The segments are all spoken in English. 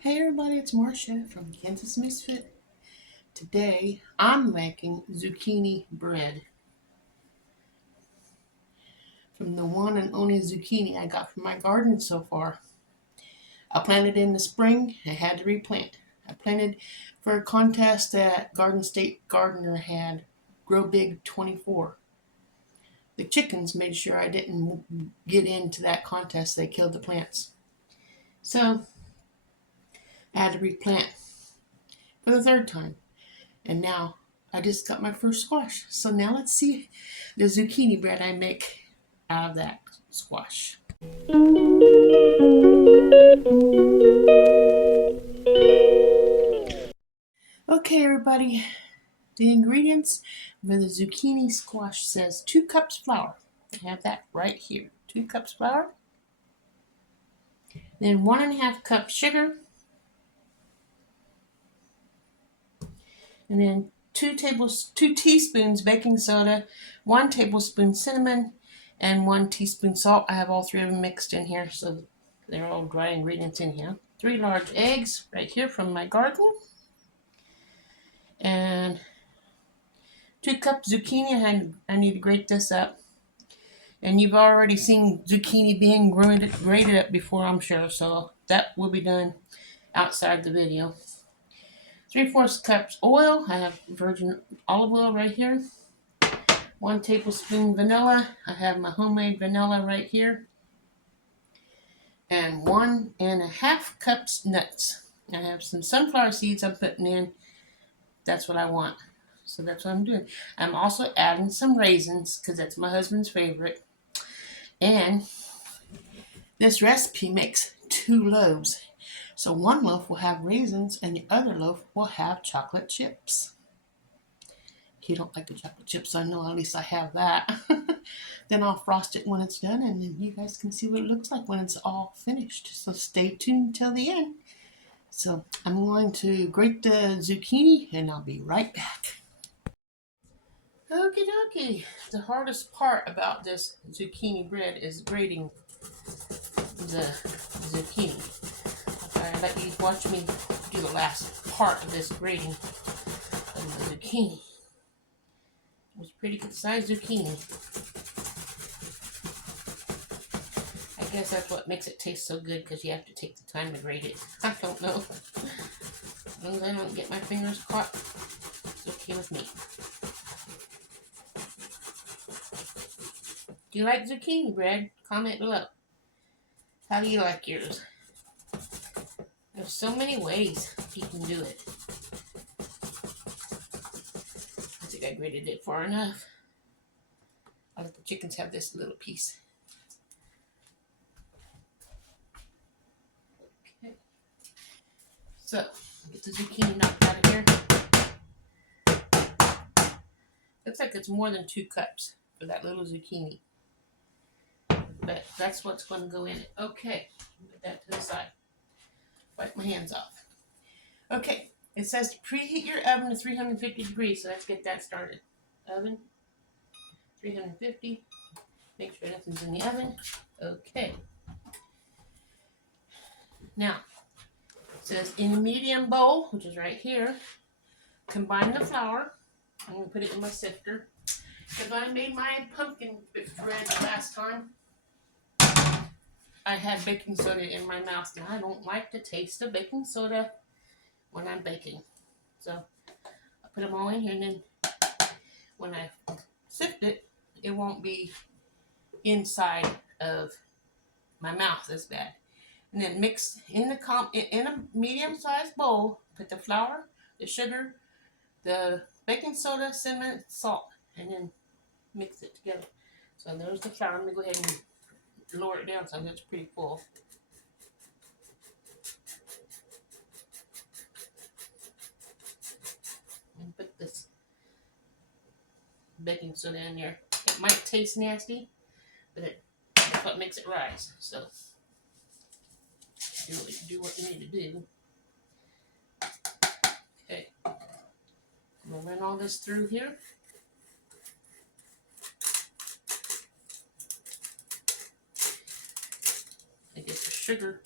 Hey everybody, it's Marsha from Kansas Misfit. Today I'm making zucchini bread from the one and only zucchini I got from my garden so far. I planted in the spring and had to replant. I planted for a contest that Garden State Gardener had, Grow Big 24. The chickens made sure I didn't get into that contest. They killed the plants. So I had to replant for the third time. And now I just got my first squash. So now let's see the zucchini bread I make out of that squash. Okay, everybody, the ingredients for the zucchini squash says 2 cups flour. I have that right here. 2 cups flour. Then 1.5 cups sugar. And then 2 teaspoons baking soda, 1 tablespoon cinnamon, and 1 teaspoon salt. I have all 3 of them mixed in here, so they're all dry ingredients in here. 3 large eggs right here from my garden. And 2 cups zucchini. I need to grate this up. And you've already seen zucchini being grated up before, I'm sure, so that will be done outside the video. 3/4 cups oil. I have virgin olive oil right here. 1 tablespoon vanilla. I have my homemade vanilla right here. And 1.5 cups nuts. I have some sunflower seeds I'm putting in. That's what I want. So that's what I'm doing. I'm also adding some raisins because that's my husband's favorite. And this recipe makes 2 loaves. So one loaf will have raisins and the other loaf will have chocolate chips. If you don't like the chocolate chips, I know at least I have that. Then I'll frost it when it's done and then you guys can see what it looks like when it's all finished. So stay tuned till the end. So I'm going to grate the zucchini and I'll be right back. Okie dokie. The hardest part about this zucchini bread is grating the zucchini. I'll let you watch me do the last part of this grating of the zucchini. It was pretty good sized zucchini. I guess that's what makes it taste so good because you have to take the time to grate it. I don't know. As long as I don't get my fingers caught, it's okay with me. Do you like zucchini bread? Comment below. How do you like yours? There's so many ways you can do it. I think I grated it far enough. I'll let the chickens have this little piece. Okay. So, get the zucchini knocked out of here. Looks like it's more than 2 cups for that little zucchini. But that's what's going to go in it. Okay, put that to the side. Wipe my hands off. Okay, it says to preheat your oven to 350 degrees, so let's get that started. Oven, 350. Make sure nothing's in the oven. Okay. Now, it says in a medium bowl, which is right here, combine the flour. I'm going to put it in my sifter. Because when I made my pumpkin bread last time, I had baking soda in my mouth. Now, I don't like the taste of baking soda when I'm baking. So, I put them all in here, and then when I sift it, it won't be inside of my mouth as bad. And then mix in a medium-sized bowl. Put the flour, the sugar, the baking soda, cinnamon, salt, and then mix it together. So there's the flour. Let me go ahead and lower it down so it's pretty full. And put this baking soda in there. It might taste nasty, but that's what makes it rise. So do what you need to do. Okay. I'm going to run all this through here. I guess the sugar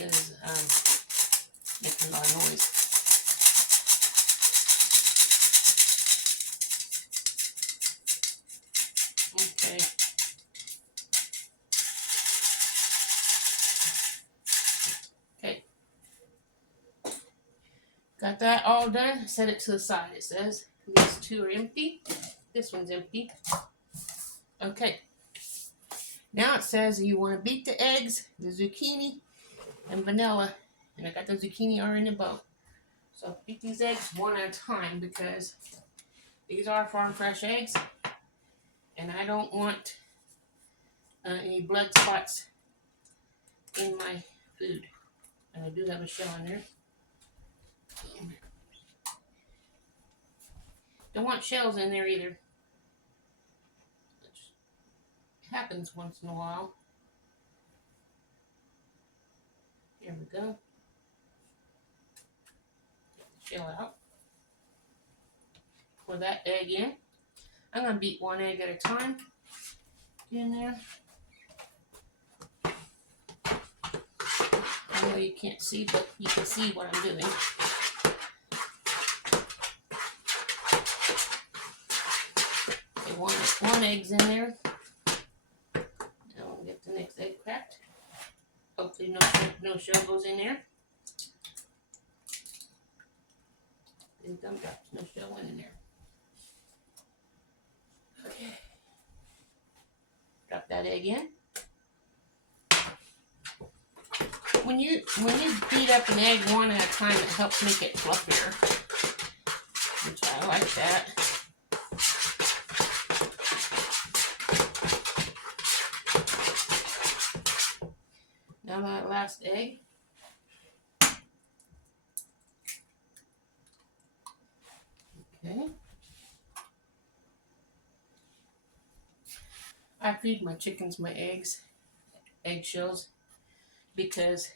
is Making a lot of noise. Okay. Okay. Got that all done. Set it to the side. It says these two are empty. This one's empty. Okay. Now it says you want to beat the eggs, the zucchini, and vanilla. And I got the zucchini already in a bowl. So beat these eggs one at a time because these are farm fresh eggs. And I don't want any blood spots in my food. And I do have a shell in there. Don't want shells in there either. Which happens once in a while. Here we go. Get the shell out. Pour that egg in. I'm going to beat one egg at a time in there. I know you can't see, but you can see what I'm doing. Okay, one egg's in there. Now we'll get the next egg cracked. Hopefully no shell goes in there. And gumdrops, no shell went in there. Okay. Drop that egg in. When you beat up an egg one at a time, it helps make it fluffier, which I like that. Now that last egg. Okay. I feed my chickens my eggshells, because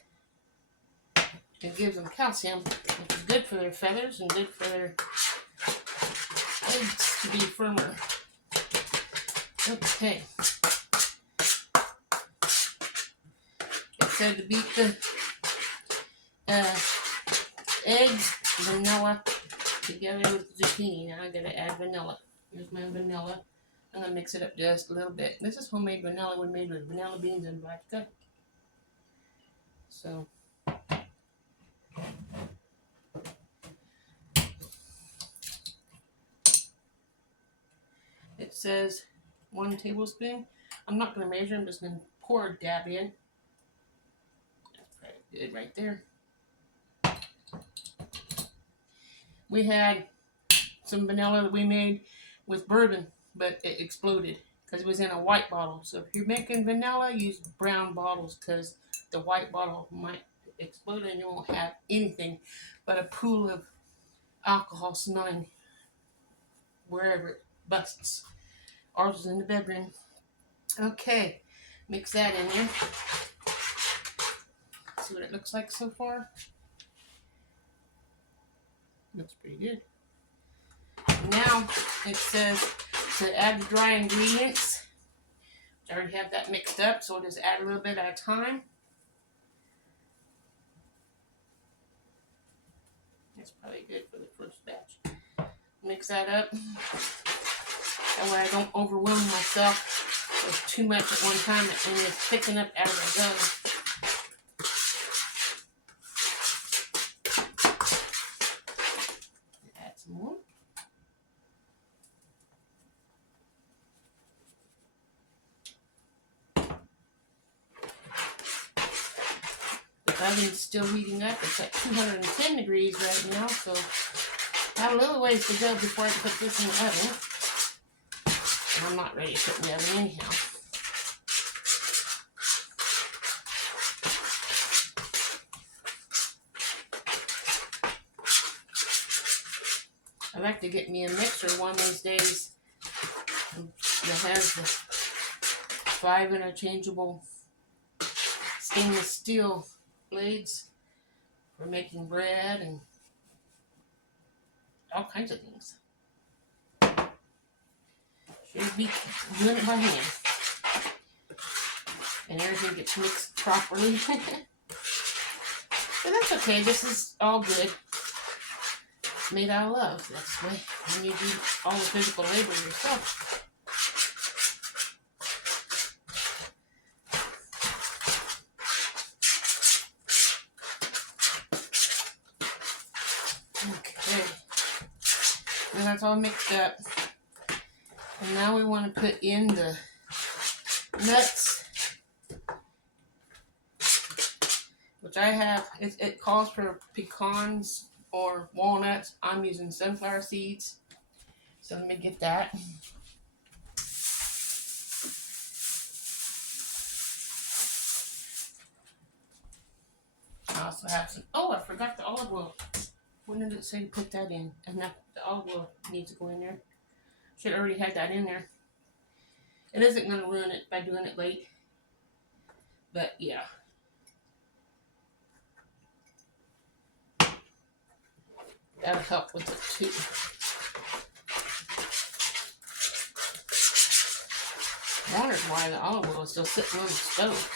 it gives them calcium, which is good for their feathers and good for their eggs to be firmer. Okay. It said to beat the eggs, vanilla, together with the zucchini. Now I gotta add vanilla. Here's my vanilla. I'm gonna mix it up just a little bit. This is homemade vanilla. We made with vanilla beans and vodka. So it says 1 tablespoon. I'm not going to measure. I'm just going to pour a dab in. That's pretty good right there. We had some vanilla that we made with bourbon, but it exploded because it was in a white bottle. So if you're making vanilla, use brown bottles because the white bottle might explode and you won't have anything but a pool of alcohol smelling wherever it busts. Ours is in the bedroom. Okay, mix that in there. See what it looks like so far. Looks pretty good. Now it says to add the dry ingredients. I already have that mixed up, so we'll just add a little bit at a time. That's probably good for the first batch. Mix that up. That way I don't overwhelm myself with too much at one time and it's thicken up as I go. Add some more. The oven's still heating up. It's at 210 degrees right now, so I have a little ways to go before I put this in the oven. And I'm not ready to put in the oven anyhow. I like to get me a mixer one of these days that has the 5 interchangeable stainless steel blades for making bread and all kinds of things. Should be doing it by hand. And everything gets mixed properly. But that's okay. This is all good. Made out of love. That's why when you do all the physical labor yourself. Okay. And that's all mixed up. And now we want to put in the nuts, which I have. It calls for pecans or walnuts. I'm using sunflower seeds. So let me get that. I also have some. Oh, I forgot the olive oil. When did it say put that in? And that the olive oil needs to go in there. Should already had that in there. It isn't going to ruin it by doing it late. But yeah. That'll help with it too. I wondered why the olive oil is still sitting on the stove.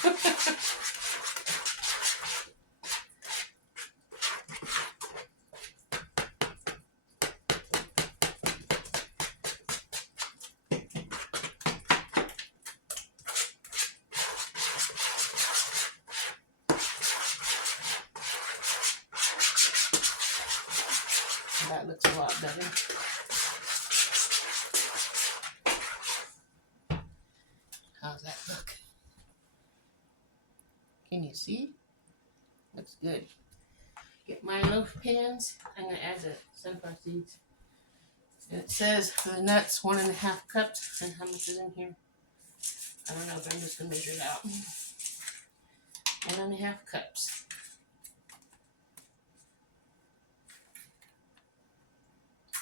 That looks a lot better. How's that look? Can you see? Looks good. Get my loaf pans. I'm going to add the sunflower seeds. And it says for the nuts 1.5 cups. And how much is in here? I don't know, but I'm just going to measure it out. 1.5 cups.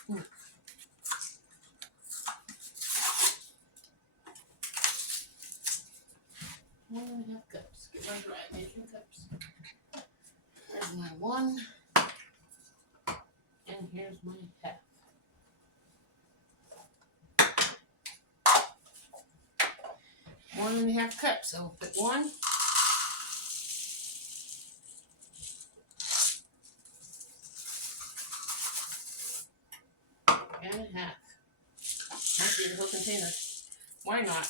Hmm. 1.5 cups. Get my dry measuring cups. There's my 1. And here's my half. One and a half cups. So we'll put 1. And a half. Might be the whole container. Why not?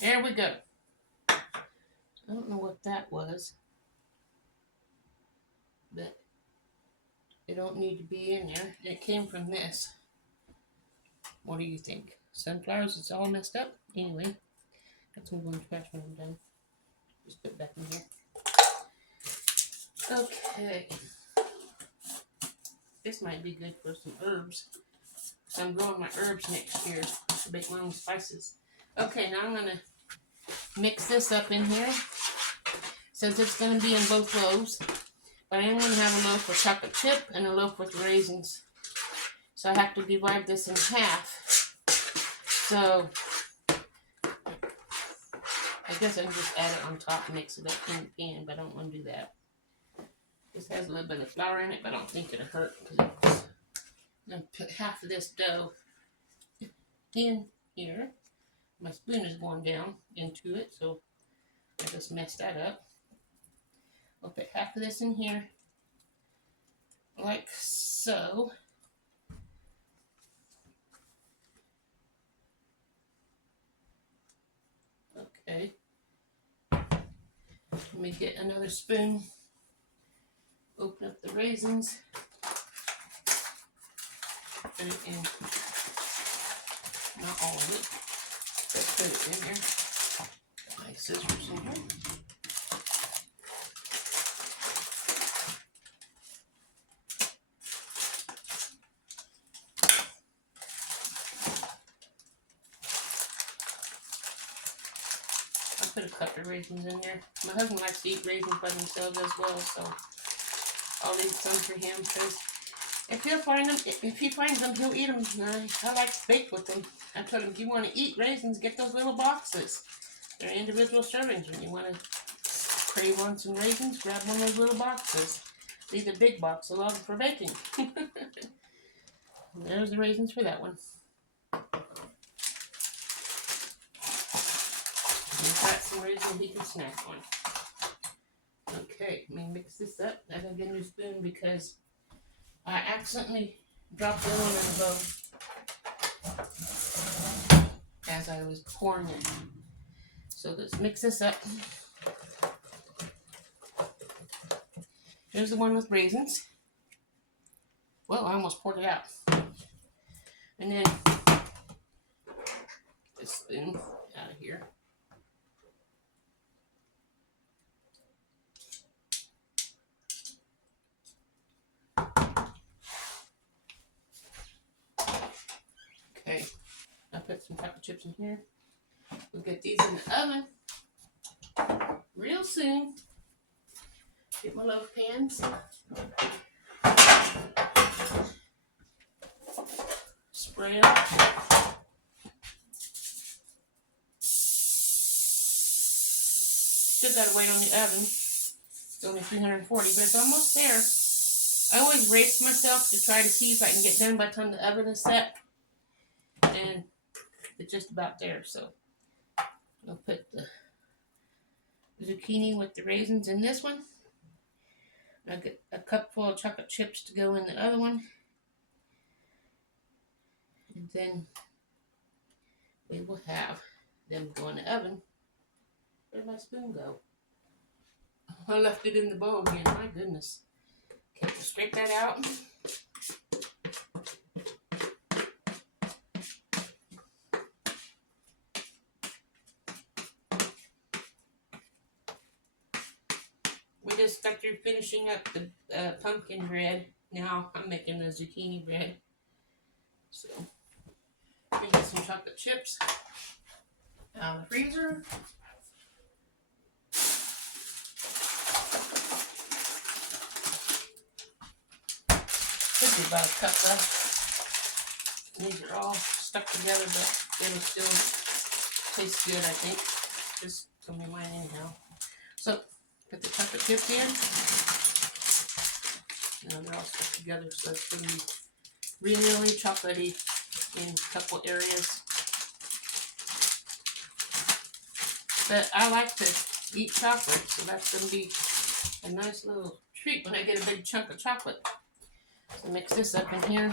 There we go. I don't know what that was, but it don't need to be in there. It came from this. What do you think? Sunflowers, it's all messed up? Anyway, that's what I'm going to trash when I'm done. Just put it back in here. Okay. This might be good for some herbs. So I'm growing my herbs next year to make my own spices. Okay, now I'm going to mix this up in here. Since it's going to be in both loaves. But I am going to have a loaf with chocolate chip and a loaf with raisins. So I have to divide this in half. So I guess I can just add it on top and mix it up in the pan, but I don't want to do that. This has a little bit of flour in it, but I don't think it'll hurt. I'm going to put half of this dough in here. My spoon is going down into it, so I just messed that up. I'll put half of this in here, like so. Okay. Let me get another spoon. Open up the raisins. Put it in. Not all of it, but put it in there. My scissors in here. Put a couple of raisins in there. My husband likes to eat raisins by themselves as well, so I'll leave some for him because if he finds them, he'll eat them. I like to bake with them. I told him, if you want to eat raisins, get those little boxes. They're individual servings. When you want to crave on some raisins, grab one of those little boxes. Leave the big box alone for baking. There's the raisins for that one. He's got some raisins he can snack on. Okay, let me mix this up. I gotta get a new spoon because I accidentally dropped the one in the bowl as I was pouring it. So let's mix this up. Here's the one with raisins. Well, I almost poured it out. And then this spoon out of here. Okay, I'll put some chocolate chips in here. We'll get these in the oven real soon. Get my loaf pans. Spray them. Still gotta wait on the oven. It's only 340, but it's almost there. I always race myself to try to see if I can get done by the time the oven is set. And it's just about there, so I'll put the zucchini with the raisins in this one. I'll get a cup full of chocolate chips to go in the other one. And then we will have them go in the oven. Where'd my spoon go? I left it in the bowl again, my goodness. Okay, we'll scrape that out. We just got through finishing up the pumpkin bread. Now I'm making the zucchini bread. So, we get some chocolate chips out of the freezer. Should be about a cup left. These are all stuck together, but it'll still taste good, I think. Just from your mind anyhow. So, put the chocolate chips in. Now they're all stuck together, so it's going to be really chocolatey in a couple areas. But I like to eat chocolate, so that's going to be a nice little treat when I get a big chunk of chocolate. So mix this up in here.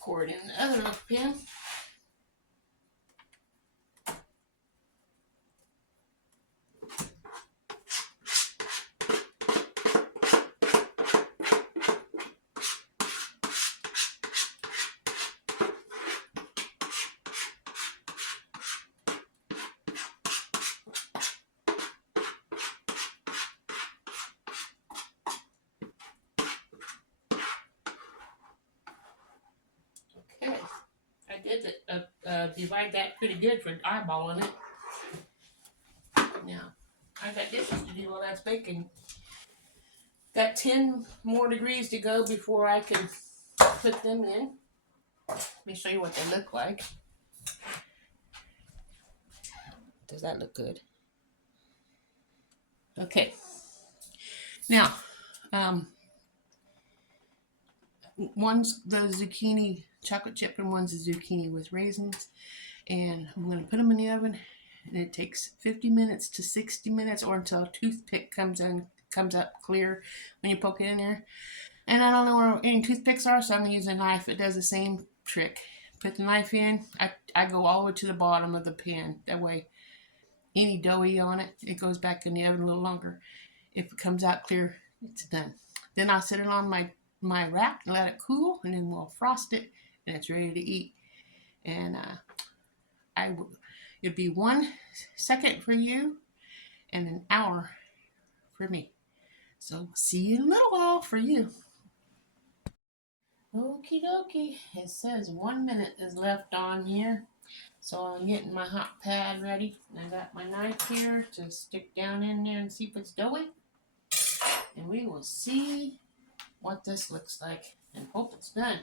Pour it in the other loaf pan. Okay, I did divide that pretty good for eyeballing it. Now, I got dishes to do while that's baking. Got 10 more degrees to go before I can put them in. Let me show you what they look like. Does that look good? Okay. Now, one's the zucchini chocolate chip and one's the zucchini with raisins. And I'm going to put them in the oven. And it takes 50 minutes to 60 minutes or until a toothpick comes up clear when you poke it in there. And I don't know where any toothpicks are, so I'm going to use a knife. It does the same trick. Put the knife in. I go all the way to the bottom of the pan. That way, any doughy on it, it goes back in the oven a little longer. If it comes out clear, it's done. Then I'll sit it on my rack and let it cool, and then we'll frost it, and it's ready to eat. And it'd be 1 second for you and an hour for me. So see you in a little while for you. Okie dokie. It says 1 minute is left on here. So I'm getting my hot pad ready. I got my knife here to stick down in there and see if it's doughy. And we will see what this looks like and hope it's done.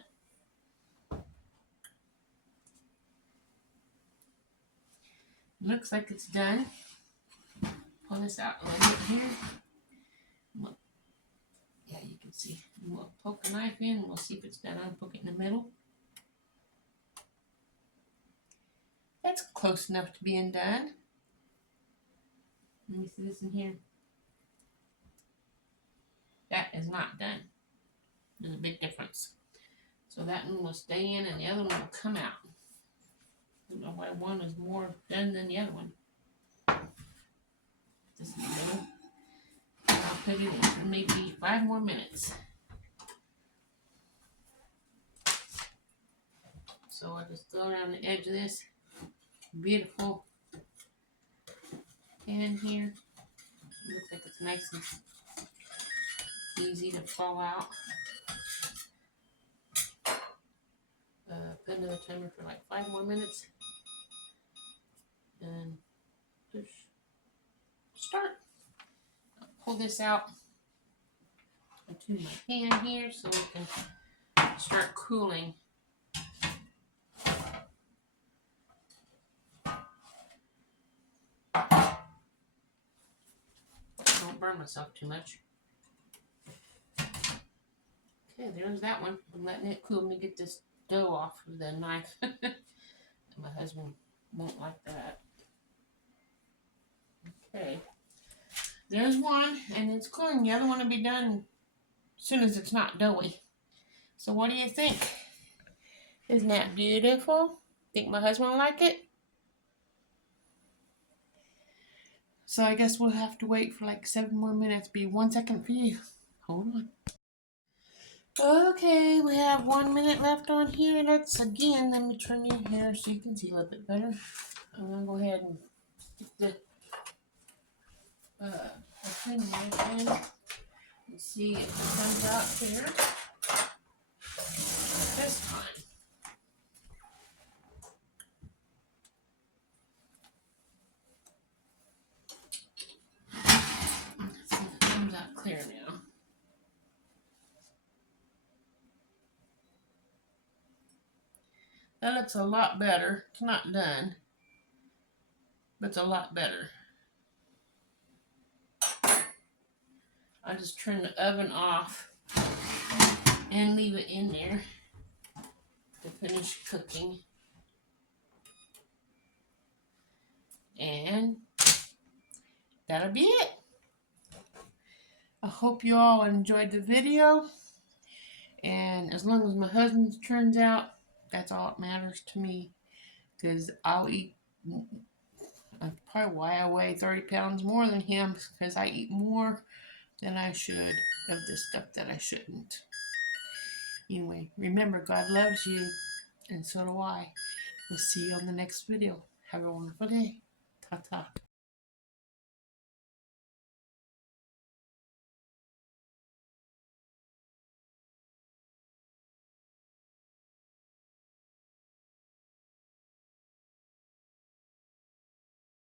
Looks like it's done. Pull this out a little bit here. Yeah, you can see. We'll poke the knife in and we'll see if it's done. I'll poke it in the middle. That's close enough to being done. Let me see this in here. That is not done. There's a big difference. So that one will stay in and the other one will come out. I don't know why one is more done than the other one. This is done. I'll put it in for maybe 5 more minutes. So I'll just go around the edge of this beautiful pan here. It looks like it's nice and easy to fall out. Put another timer for like 5 more minutes. And push start. I'll pull this out into my pan here so it can start cooling. Don't burn myself too much. Okay, there's that one. I'm letting it cool. Let me get this dough off with the knife. My husband won't like that. Okay. There's one, and it's cooling. The other one will be done as soon as it's not doughy. So what do you think? Isn't that beautiful? Think my husband will like it? So I guess we'll have to wait for like 7 more minutes. Be 1 second for you. Hold on. Okay, we have 1 minute left on here. Let me turn you here so you can see a little bit better. I'm gonna go ahead and stick the thing right in and see if it comes out clear this time. Let's see if it comes out clear now. That looks a lot better. It's not done, but it's a lot better. I just turn the oven off and leave it in there to finish cooking. And that'll be it. I hope you all enjoyed the video. And as long as my husband's turns out, that's all that matters to me. Because I'll eat, that's probably why I weigh 30 pounds more than him. Because I eat more than I should of this stuff that I shouldn't. Anyway, remember, God loves you. And so do I. We'll see you on the next video. Have a wonderful day. Ta-ta.